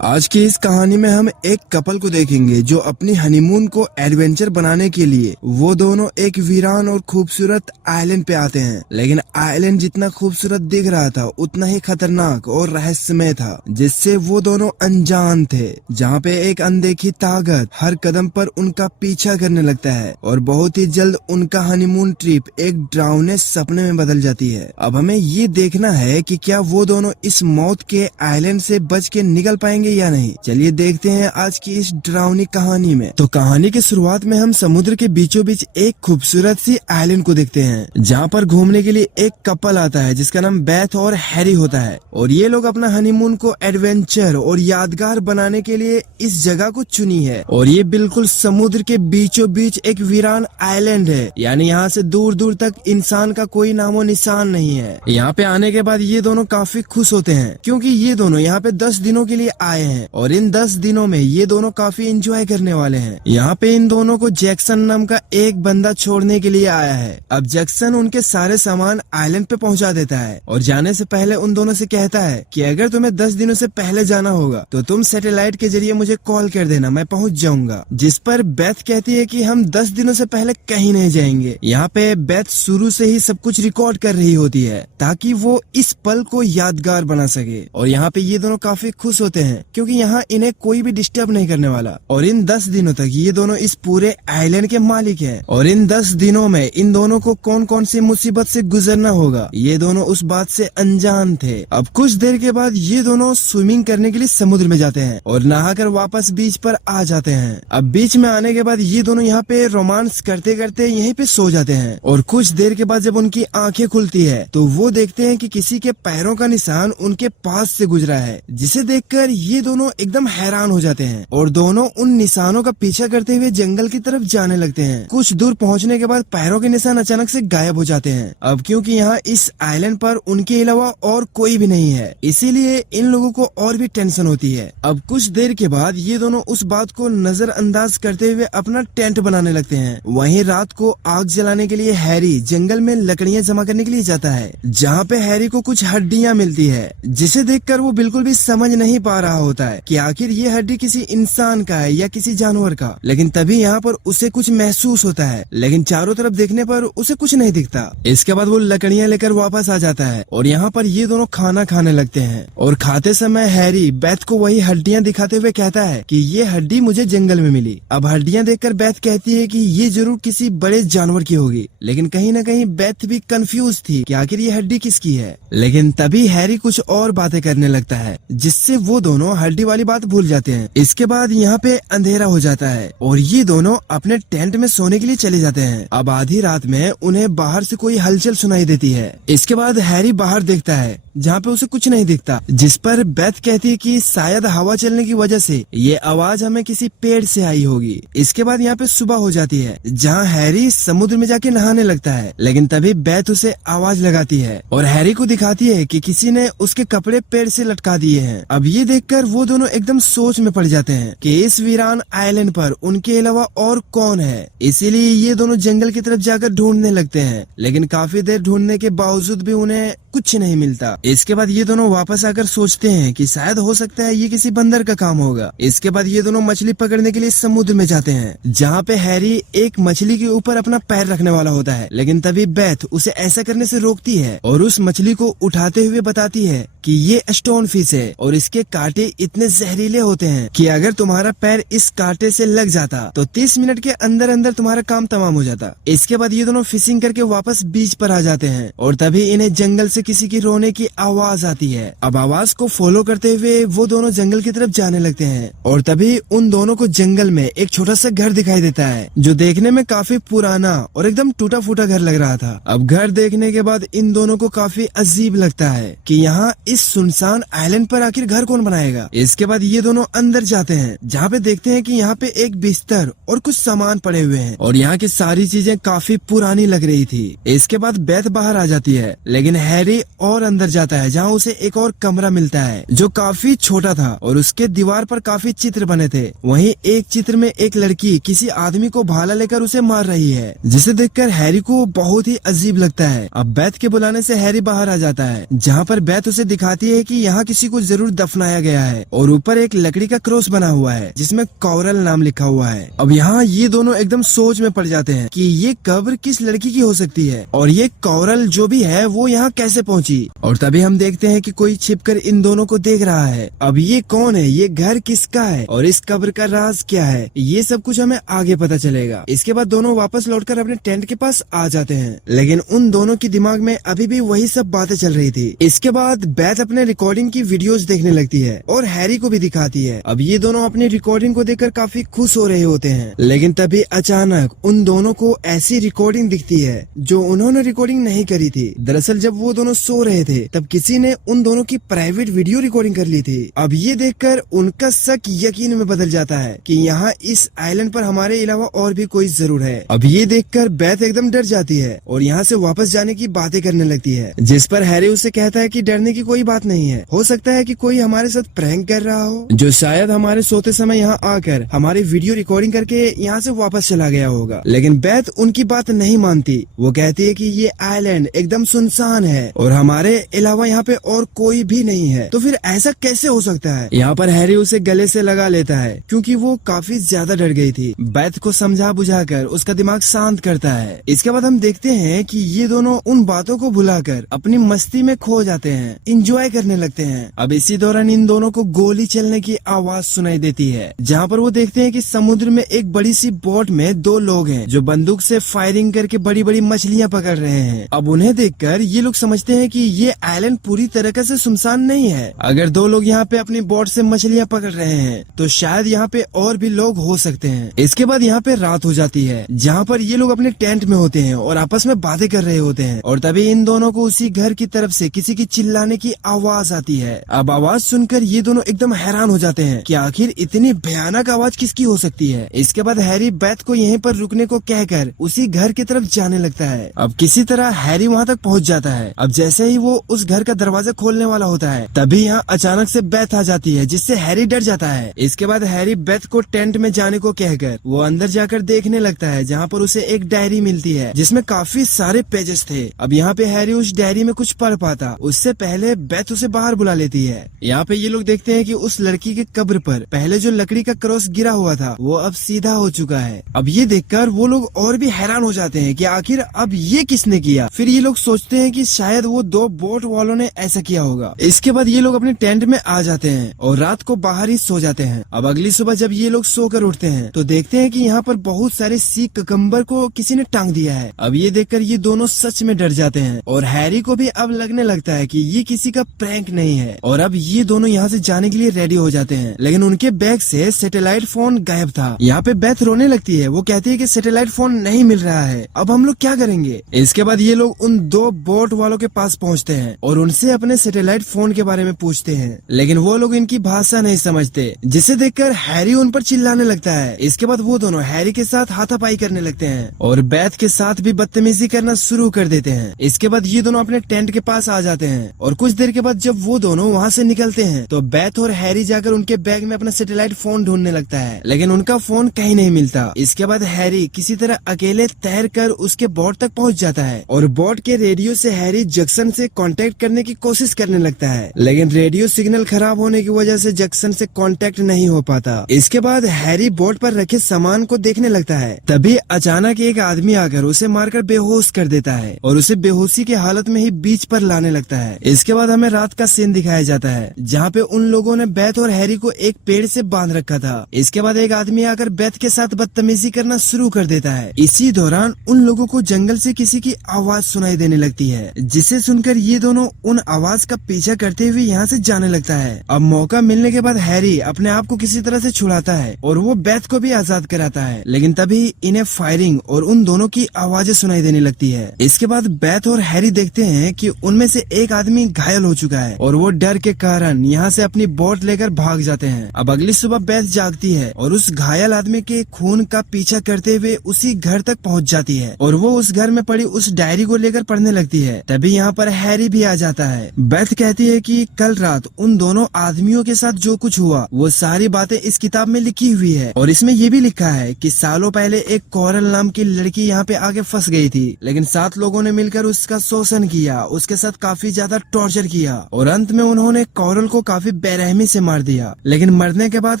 आज की इस कहानी में हम एक कपल को देखेंगे जो अपनी हनीमून को एडवेंचर बनाने के लिए वो दोनों एक वीरान और खूबसूरत आइलैंड पे आते हैं। लेकिन आइलैंड जितना खूबसूरत दिख रहा था उतना ही खतरनाक और रहस्यमय था, जिससे वो दोनों अनजान थे। जहाँ पे एक अनदेखी ताकत हर कदम पर उनका पीछा करने लगता है और बहुत ही जल्द उनका हनीमून ट्रिप एक डरावने सपने में बदल जाती है। अब हमें ये देखना है कि क्या वो दोनों इस मौत के आइलैंड से बच के निकल पाएंगे या नहीं। चलिए देखते हैं आज की इस डरावनी कहानी में। तो कहानी की शुरुआत में हम समुद्र के बीचों बीच एक खूबसूरत सी आइलैंड को देखते हैं, जहाँ पर घूमने के लिए एक कपल आता है जिसका नाम बेथ और हैरी होता है। और ये लोग अपना हनीमून को एडवेंचर और यादगार बनाने के लिए इस जगह को चुनी है। और ये बिल्कुल समुद्र के बीचों बीच एक वीरान आइलैंड है, यानी यहाँ से दूर दूर तक इंसान का कोई नामो निशान नहीं है। यहाँ पे आने के बाद ये दोनों काफी खुश होते हैं, क्योंकि ये दोनों यहाँ पे 10 दिनों के लिए आए हैं और इन 10 दिनों में ये दोनों काफी एंजॉय करने वाले हैं। यहाँ पे इन दोनों को जैक्सन नाम का एक बंदा छोड़ने के लिए आया है। अब जैक्सन उनके सारे सामान आइलैंड पे पहुँचा देता है और जाने से पहले उन दोनों से कहता है कि अगर तुम्हें 10 दिनों से पहले जाना होगा तो तुम सैटेलाइट के जरिए मुझे कॉल कर देना, मैं पहुँच जाऊंगा। जिस पर बेथ कहती है कि हम 10 दिनों से पहले कहीं नहीं जाएंगे। यहाँ पे बेथ शुरू से ही सब कुछ रिकॉर्ड कर रही होती है ताकि वो इस पल को यादगार बना सके। और यहाँ पे ये दोनों काफी खुश होते हैं क्योंकि यहाँ इन्हें कोई भी डिस्टर्ब नहीं करने वाला। और इन 10 दिनों तक ये दोनों इस पूरे आइलैंड के मालिक हैं। और इन 10 दिनों में इन दोनों को कौन कौन सी मुसीबत से गुजरना होगा ये दोनों उस बात से अनजान थे। अब कुछ देर के बाद ये दोनों स्विमिंग करने के लिए समुद्र में जाते हैं और नहाकर वापस बीच पर आ जाते हैं। अब बीच में आने के बाद ये दोनों यहाँ पे रोमांस करते करते यहीं पे सो जाते हैं। और कुछ देर के बाद जब उनकी आंखें खुलती है तो वो देखते हैं कि किसी के पैरों का निशान उनके पास से गुजरा है, जिसे देखकर ये दोनों एकदम हैरान हो जाते हैं और दोनों उन निशानों का पीछा करते हुए जंगल की तरफ जाने लगते हैं। कुछ दूर पहुंचने के बाद पैरों के निशान अचानक से गायब हो जाते हैं। अब क्योंकि यहाँ इस आइलैंड पर उनके अलावा और कोई भी नहीं है, इसीलिए इन लोगों को और भी टेंशन होती है। अब कुछ देर के बाद ये दोनों उस बात को नजरअंदाज करते हुए अपना टेंट बनाने लगते हैं। वहीं रात को आग जलाने के लिए हैरी जंगल में लकड़ियाँ जमा करने के लिए जाता है, जहाँ पे हैरी को कुछ हड्डियाँ मिलती है, जिसे देखकर वो बिल्कुल भी समझ नहीं पा रहा होता है कि आखिर ये हड्डी किसी इंसान का है या किसी जानवर का। लेकिन तभी यहाँ पर उसे कुछ महसूस होता है, लेकिन चारों तरफ देखने पर उसे कुछ नहीं दिखता। इसके बाद वो लकड़ियाँ लेकर वापस आ जाता है और यहाँ पर ये दोनों खाना खाने लगते हैं। और खाते समय हैरी बेथ को वही हड्डियाँ दिखाते हुए कहता है कि ये हड्डी मुझे जंगल में मिली। अब हड्डियाँ देखकर बेथ कहती है कि ये जरूर किसी बड़े जानवर की होगी, लेकिन कहीं न कहीं बेथ भी कंफ्यूज थी कि आखिर ये हड्डी किसकी है। लेकिन तभी हैरी कुछ और बातें करने लगता है, जिससे वो दोनों हड्डी वाली बात भूल जाते हैं। इसके बाद यहाँ पे अंधेरा हो जाता है और ये दोनों अपने टेंट में सोने के लिए चले जाते हैं। अब आधी रात में उन्हें बाहर से कोई हलचल सुनाई देती है। इसके बाद हैरी बाहर देखता है जहाँ पे उसे कुछ नहीं दिखता, जिस पर बेथ कहती है कि शायद हवा चलने की वजह से ये आवाज हमें किसी पेड़ से आई होगी। इसके बाद यहाँ पे सुबह हो जाती है, जहाँ हैरी समुद्र में जाके नहाने लगता है। लेकिन तभी बेथ उसे आवाज लगाती है और हैरी को दिखाती है कि किसी ने उसके कपड़े पेड़ से लटका दिए हैं। अब ये देखकर वो दोनों एकदम सोच में पड़ जाते हैं कि इस वीरान आइलैंड पर उनके अलावा और कौन है। इसीलिए ये दोनों जंगल की तरफ जाकर ढूंढने लगते हैं, लेकिन काफी देर ढूंढने के बावजूद भी उन्हें कुछ नहीं मिलता। इसके बाद ये दोनों वापस आकर सोचते हैं कि शायद हो सकता है ये किसी बंदर का काम होगा। इसके बाद ये दोनों मछली पकड़ने के लिए समुद्र में जाते हैं, जहाँ पे हैरी एक मछली के ऊपर अपना पैर रखने वाला होता है। लेकिन तभी बेथ उसे ऐसा करने से रोकती है और उस मछली को उठाते हुए बताती है कि ये स्टोन फिश है और इसके कांटे इतने जहरीले होते हैं कि अगर तुम्हारा पैर इस कांटे से लग जाता तो 30 मिनट के अंदर अंदर तुम्हारा काम तमाम हो जाता। इसके बाद ये दोनों फिशिंग करके वापस बीच पर आ जाते हैं और तभी इन्हें जंगल से किसी की रोने की आवाज आती है। अब आवाज को फॉलो करते हुए वो दोनों जंगल की तरफ जाने लगते हैं और तभी उन दोनों को जंगल में एक छोटा सा घर दिखाई देता है, जो देखने में काफी पुराना और एकदम टूटा फूटा घर लग रहा था। अब घर देखने के बाद इन दोनों को काफी अजीब लगता है कि यहाँ इस सुनसान आइलैंड पर आखिर घर कौन बनाएगा। इसके बाद ये दोनों अंदर जाते हैं, जहाँ पे देखते हैं कि यहाँ पे एक बिस्तर और कुछ सामान पड़े हुए हैं और यहाँ की सारी चीजें काफी पुरानी लग रही थी। इसके बाद बेथ बाहर आ जाती है, लेकिन हैरी और अंदर जाता है, जहाँ उसे एक और कमरा मिलता है जो काफी छोटा था और उसके दीवार पर काफी चित्र बने थे। वहीं एक चित्र में एक लड़की किसी आदमी को भाला लेकर उसे मार रही है, जिसे देखकर हैरी को बहुत ही अजीब लगता है। अब बेथ के बुलाने से हैरी बाहर आ जाता है, जहाँ पर बेथ उसे दिखाती है कि यहाँ किसी को जरूर दफनाया गया है और ऊपर एक लकड़ी का क्रॉस बना हुआ है जिसमें कॉरल नाम लिखा हुआ है। अब यहाँ ये दोनों एकदम सोच में पड़ जाते हैं कि ये कब्र किस लड़की की हो सकती है और ये कॉरल जो भी है वो यहाँ कैसे पहुँची। और तभी हम देखते हैं कि कोई छिपकर इन दोनों को देख रहा है। अब ये कौन है, ये घर किसका है और इस कब्र का राज क्या है, ये सब कुछ हमें आगे पता चलेगा। इसके बाद दोनों वापस लौटकर अपने टेंट के पास आ जाते हैं, लेकिन उन दोनों के दिमाग में अभी भी वही सब बातें चल रही थी। इसके बाद बेथ अपने रिकॉर्डिंग की वीडियोस देखने लगती है और हैरी को भी दिखाती है। अब ये दोनों अपनी रिकॉर्डिंग को देखकर काफी खुश हो रहे होते हैं, लेकिन तभी अचानक उन दोनों को ऐसी रिकॉर्डिंग दिखती है जो उन्होंने रिकॉर्डिंग नहीं करी थी। दरअसल जब वो दोनों सो रहे थे तब किसी ने उन दोनों की प्राइवेट वीडियो रिकॉर्डिंग कर ली थी। अब ये देखकर उनका शक यकीन में बदल जाता है कि यहाँ इस आइलैंड पर हमारे अलावा और भी कोई जरूर है। अब ये देखकर बेथ एकदम डर जाती है और यहाँ से वापस जाने की बातें करने लगती है, जिस पर हैरी उससे कहता है कि डरने की कोई बात नहीं है, हो सकता है कि कोई हमारे साथ प्रैंक कर रहा हो जो शायद हमारे सोते समय यहाँ आकर हमारी वीडियो रिकॉर्डिंग करके यहाँ से वापस चला गया होगा। लेकिन बेथ उनकी बात नहीं मानती। वो कहती है कि ये आइलैंड एकदम सुनसान है और हमारे अलावा यहाँ पे और कोई भी नहीं है, तो फिर ऐसा कैसे हो सकता है। यहाँ पर हैरी उसे गले से लगा लेता है क्योंकि वो काफी ज्यादा डर गई थी। बेथ को समझा बुझाकर उसका दिमाग शांत करता है। इसके बाद हम देखते हैं कि ये दोनों उन बातों को भुलाकर अपनी मस्ती में खो जाते हैं, इंजॉय करने लगते हैं। अब इसी दौरान इन दोनों को गोली चलने की आवाज सुनाई देती है, जहाँ पर वो देखते हैं कि समुद्र में एक बड़ी सी बोट में दो लोग हैं जो बंदूक से फायरिंग करके बड़ी बड़ी मछलियाँ पकड़ रहे हैं। अब उन्हें देखकर ये लोग समझते हैं कि ये आइलैंड पूरी तरीके से सुनसान नहीं है। अगर दो लोग यहाँ पे अपनी बोट से मछलियाँ पकड़ रहे हैं तो शायद यहाँ पे और भी लोग हो सकते हैं। इसके बाद यहाँ पे रात हो जाती है, जहाँ पर ये लोग अपने टेंट में होते हैं और आपस में बातें कर रहे होते हैं। और तभी इन दोनों को उसी घर की तरफ से किसी की चिल्लाने की आवाज आती है। अब आवाज सुनकर ये दोनों एकदम हैरान हो जाते हैं कि आखिर इतनी भयानक आवाज किसकी हो सकती है। इसके बाद हैरी बेथ को यहीं पर रुकने को कहकर उसी घर की तरफ जाने लगता है। अब किसी तरह हैरी वहाँ तक पहुँच जाता है। अब जैसे ही वो उस घर का दरवाजा खोलने वाला होता है तभी यहाँ अचानक से बेथ आ जाती है, जिससे हैरी डर जाता है। इसके बाद हैरी बेथ को टेंट में जाने को कहकर वो अंदर जाकर देखने लगता है, जहाँ पर उसे एक डायरी मिलती है जिसमें काफी सारे पेजेस थे। अब यहाँ पे हैरी उस डायरी में कुछ पढ़ पाता उससे पहले बेथ उसे बाहर बुला लेती है। यहाँ पे ये लोग देखते हैं कि उस लड़की के कब्र पर पहले जो लकड़ी का क्रॉस गिरा हुआ था वो अब सीधा हो चुका है। अब ये देखकर वो लोग और भी हैरान हो जाते हैं कि आखिर अब ये किसने किया। फिर ये लोग सोचते हैं कि शायद वो दो बोट वालों ने ऐसा किया होगा। इसके बाद ये लोग अपने टेंट में आ जाते हैं और रात को बाहर ही सो जाते हैं। अब अगली सुबह जब ये लोग सोकर उठते हैं तो देखते हैं कि यहाँ पर बहुत सारे सीख ककम्बर को किसी ने टांग दिया है। अब ये देखकर ये दोनों सच में डर जाते हैं और हैरी को भी अब लगने लगता है कि ये किसी का प्रैंक नहीं है। और अब ये दोनों यहाँ से जाने के लिए रेडी हो जाते हैं, लेकिन उनके बैग से सैटेलाइट फोन गायब था। यहाँ पे बेथ रोने लगती है। वो कहती है कि सैटेलाइट फोन नहीं मिल रहा है, अब हम लोग क्या करेंगे। इसके बाद ये लोग उन दो बोट वालों के पास पहुँचते हैं और उनसे अपने सैटेलाइट फोन के बारे में पूछते हैं, लेकिन वो लोग इनकी भाषा नहीं समझते, जिसे देखकर हैरी उन पर चिल्लाने लगता है। इसके बाद वो दोनों हैरी के साथ हाथापाई करने लगते हैं और बेथ के साथ भी बदतमीजी करना शुरू कर देते हैं। इसके बाद ये दोनों अपने टेंट के पास आ जाते हैं और कुछ देर के बाद जब वो दोनों वहाँ से निकलते हैं तो बेथ और हैरी जाकर उनके बैग में अपना सैटेलाइट फोन ढूंढने लगता है, लेकिन उनका फोन कहीं नहीं मिलता। इसके बाद हैरी किसी तरह अकेले तैर कर उसके बोट तक पहुँच जाता है और बोट के रेडियो से हैरी जैक्सन से कांटेक्ट करने की कोशिश करने लगता है, लेकिन रेडियो सिग्नल खराब होने की वजह से जैक्सन से कांटेक्ट नहीं हो पाता। इसके बाद हैरी बोट पर रखे सामान को देखने लगता है। तभी अचानक एक आदमी आकर उसे मारकर बेहोश कर देता है और उसे बेहोशी की हालत में ही बीच पर लाने लगता है। इसके बाद हमें रात का सीन दिखाया जाता है, जहाँ पे उन लोगों ने बेथ और हैरी को एक पेड़ से बांध रखा था। इसके बाद एक आदमी आकर बेथ के साथ बदतमीजी करना शुरू कर देता है। इसी दौरान उन लोगों को जंगल से किसी की आवाज सुनाई देने लगती है, जिसे सुनकर ये दोनों उन आवाज का पीछा करते हुए यहाँ से जाने लगता है। अब मौका मिलने के बाद हैरी अपने आप को किसी तरह से छुड़ाता है और वो बेथ को भी आजाद कराता है, लेकिन तभी इन्हें फायरिंग और उन दोनों की आवाजें सुनाई देने लगती है। इसके बाद बेथ और हैरी देखते हैं कि उनमें से एक आदमी घायल हो चुका है और वो डर के कारण यहाँ से अपनी बोट लेकर भाग जाते हैं। अब अगली सुबह बेथ जागती है और उस घायल आदमी के खून का पीछा करते हुए उसी घर तक पहुँच जाती है और वो उस घर में पड़ी उस डायरी को लेकर पढ़ने लगती है। तभी यहाँ पर हैरी भी आ जाता है। बेथ कहती है कि कल रात उन दोनों आदमियों के साथ जो कुछ हुआ वो सारी बातें इस किताब में लिखी हुई है और इसमें ये भी लिखा है कि सालों पहले एक कॉरल नाम की लड़की यहाँ पे आके फंस गई थी, लेकिन 7 लोगों ने मिलकर उसका शोषण किया, उसके साथ काफी ज्यादा टॉर्चर किया और अंत में उन्होंने कॉरल को काफी काफी बेरहमी से मार दिया। लेकिन मरने के बाद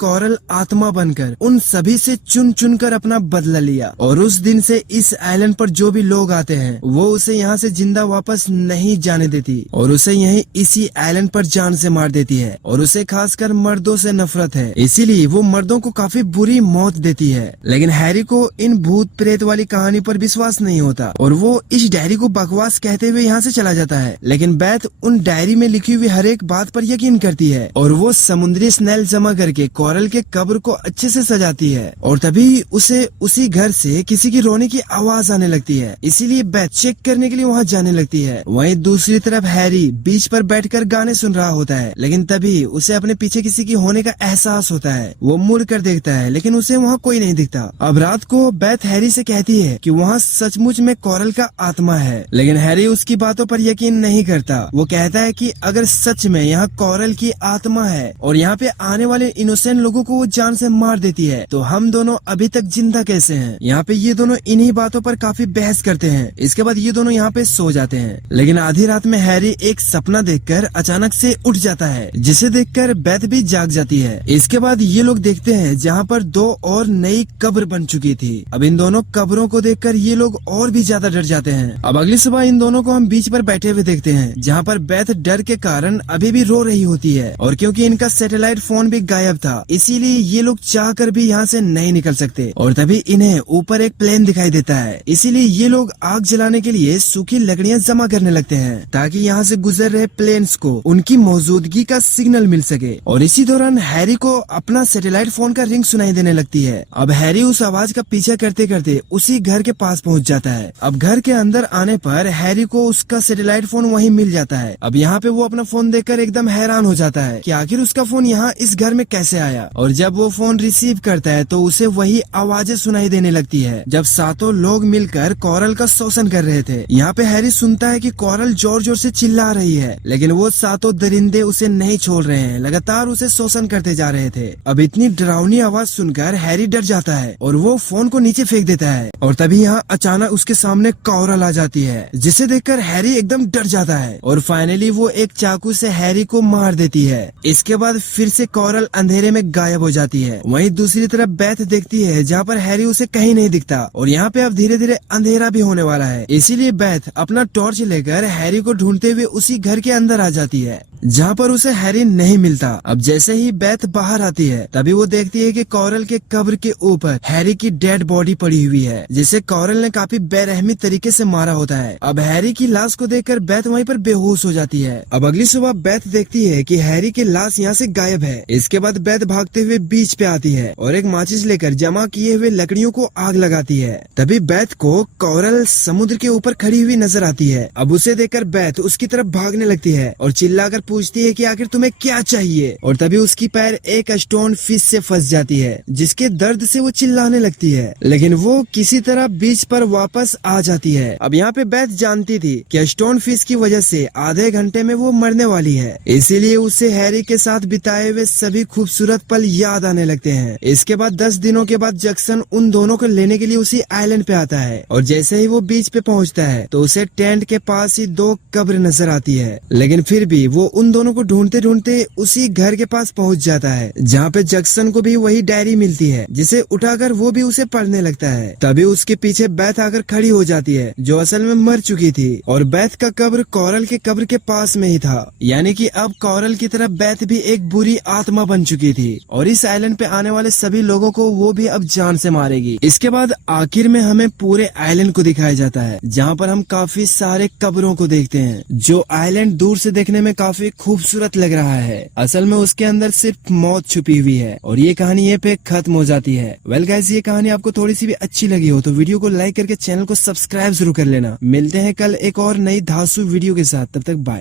कोरल आत्मा बनकर उन सभी से चुन चुन कर अपना बदला लिया और उस दिन से इस आइलैंड पर जो भी लोग आते हैं वो उसे यहाँ से जिंदा वापस नहीं जाने देती और उसे यहीं इसी आइलैंड पर जान से मार देती है। और उसे खासकर मर्दों से नफरत है, इसीलिए वो मर्दों को काफी बुरी मौत देती है। लेकिन हैरी को इन भूत प्रेत वाली कहानी पर विश्वास नहीं होता और वो इस डायरी को बकवास कहते हुए यहाँ से चला जाता है। लेकिन बेथ उन डायरी में लिखी हुई हर एक बात पर यकीन करती है और वो समुद्री स्नेल जमा करके कोरल के कब्र को अच्छे से सजाती है। और तभी उसे उसी घर से किसी की रोने की आवाज आने लगती है, इसीलिए बेथ चेक करने के लिए वहाँ जाने लगती है। वहीं दूसरी तरफ हैरी बीच पर बैठकर गाने सुन रहा होता है, लेकिन तभी उसे अपने पीछे किसी की होने का एहसास होता है। वो मुड़ कर देखता है लेकिन उसे वहाँ कोई नहीं दिखता। अब रात को बेथ हैरी से कहती है कि वहाँ सचमुच में कोरल का आत्मा है, लेकिन हैरी उसकी बातों पर यकीन नहीं करता। वो कहता है कि अगर सच में यहाँ कोरल की आत्मा है और यहाँ पे आने वाले इनोसेंट लोगों को वो जान से मार देती है तो हम दोनों अभी तक जिंदा कैसे हैं। यहाँ पे ये दोनों इन्हीं बातों पर काफी बहस करते हैं। इसके बाद ये दोनों यहाँ पे सो जाते हैं। लेकिन आधी रात में हैरी एक सपना देखकर अचानक से उठ जाता है, जिसे देखकर बेथ भी जाग जाती है। इसके बाद ये लोग देखते हैं जहाँ पर दो और नई कब्र बन चुकी थी। अब इन दोनों कब्रों को देखकर ये लोग और भी ज्यादा डर जाते हैं। अब अगली सुबह इन दोनों को हम बीच पर बैठे हुए देखते हैं, जहाँ पर बेथ डर के कारण अभी भी रो रही होती है और क्योंकि इनका सैटेलाइट फोन भी गायब था इसीलिए ये लोग चाहकर भी यहाँ से नहीं निकल सकते। और तभी इन्हें ऊपर एक प्लेन दिखाई देता है, इसीलिए ये लोग आग जलाने के लिए सूखी लकड़ियाँ जमा करने लगते हैं ताकि यहाँ से गुजर रहे प्लेन्स को उनकी मौजूदगी का सिग्नल मिल सके। और इसी दौरान हैरी को अपना सैटेलाइट फोन का रिंग सुनाई देने लगती है। अब हैरी उस आवाज का पीछा करते करते उसी घर के पास पहुँच जाता है। अब घर के अंदर आने पर हैरी को उसका सैटेलाइट फोन वहीं मिल जाता है। अब यहाँ पे वो अपना फोन देखकर एकदम हैरान हो जाता है कि आखिर उसका फोन यहाँ इस घर में कैसे आया। और जब वो फोन रिसीव करता है तो उसे वही आवाजें सुनाई देने लगती है जब सातों लोग मिलकर कोरल का शोषण कर रहे थे। यहाँ पे हैरी सुनता है कि कोरल जोर जोर से चिल्ला रही है, लेकिन वो सातों दरिंदे उसे नहीं छोड़ रहे हैं, लगातार उसे शोषण करते जा रहे थे। अब इतनी डरावनी आवाज सुनकर हैरी डर जाता है और वो फोन को नीचे फेंक देता है। और तभी यहाँ अचानक उसके सामने कोरल आ जाती है, जिसे देखकर हैरी एकदम डर जाता है और फाइनली वो एक चाकू से हैरी को मार देती है। इसके बाद फिर से कोरल अंधेरे में गायब हो जाती है। वहीं दूसरी तरफ बेथ देखती है जहाँ पर हैरी उसे कहीं नहीं दिखता और यहाँ पे अब धीरे धीरे अंधेरा भी होने वाला है, इसीलिए बेथ अपना टॉर्च लेकर हैरी को ढूंढते हुए उसी घर के अंदर आ जाती है जहाँ पर उसे हैरी नहीं मिलता। अब जैसे ही बेथ बाहर आती है तभी वो देखती है कि कोरल के कब्र के ऊपर हैरी की डेड बॉडी पड़ी हुई है, जिसे कोरल ने काफी बेरहमी तरीके से मारा होता है। अब हैरी की लाश को देखकर बेथ वहीं पर बेहोश हो जाती है। अब अगली सुबह बेथ देखती है कि हैरी की लाश यहाँ से गायब है। इसके बाद बेथ भागते हुए बीच पे आती है और एक माचिस लेकर जमा किए हुए लकड़ियों को आग लगाती है। तभी बेथ को कोरल समुद्र के ऊपर खड़ी हुई नजर आती है। अब उसे देखकर बेथ उसकी तरफ भागने लगती है और चिल्लाकर पूछती है कि आखिर तुम्हें क्या चाहिए। और तभी उसकी पैर एक स्टोन फिश से फंस जाती है, जिसके दर्द से वो चिल्लाने लगती है, लेकिन वो किसी तरह बीच पर वापस आ जाती है। अब यहाँ पे बेथ जानती थी कि स्टोन फिश की वजह से आधे घंटे में वो मरने वाली है, इसीलिए उसे हैरी के साथ बिताए हुए सभी खूबसूरत पल याद आने लगते हैं। इसके बाद 10 दिनों के बाद जैक्सन उन दोनों को लेने के लिए उसी आइलैंड पे आता है और जैसे ही वो बीच पे पहुंचता है तो उसे टेंट के पास ही 2 कब्र नजर आती है, लेकिन फिर भी वो उन दोनों को ढूंढते ढूंढते उसी घर के पास पहुंच जाता है जहाँ पे जैक्सन को भी वही डायरी मिलती है, जिसे उठाकर वो भी उसे पढ़ने लगता है। तभी उसके पीछे बेथ आकर खड़ी हो जाती है, जो असल में मर चुकी थी और बेथ का कब्र कोरल के कब्र के पास में ही था, यानी कि अब कोरल की तरफ बेथ भी एक बुरी आत्मा बन चुकी थी और इस आइलैंड पे आने वाले सभी लोगों को वो भी अब जान से मारेगी। इसके बाद आखिर में हमें पूरे आइलैंड को दिखाया जाता है, जहाँ पर हम काफी सारे कब्रों को देखते हैं। जो आइलैंड दूर से देखने में काफी खूबसूरत लग रहा है, असल में उसके अंदर सिर्फ मौत छुपी हुई है और ये कहानी ये पे खत्म हो जाती है। वेल गाइस, ये कहानी आपको थोड़ी सी भी अच्छी लगी हो तो वीडियो को लाइक करके चैनल को सब्सक्राइब जरूर कर लेना। मिलते हैं कल एक और नई धांसू वीडियो के साथ, तब तक बाय।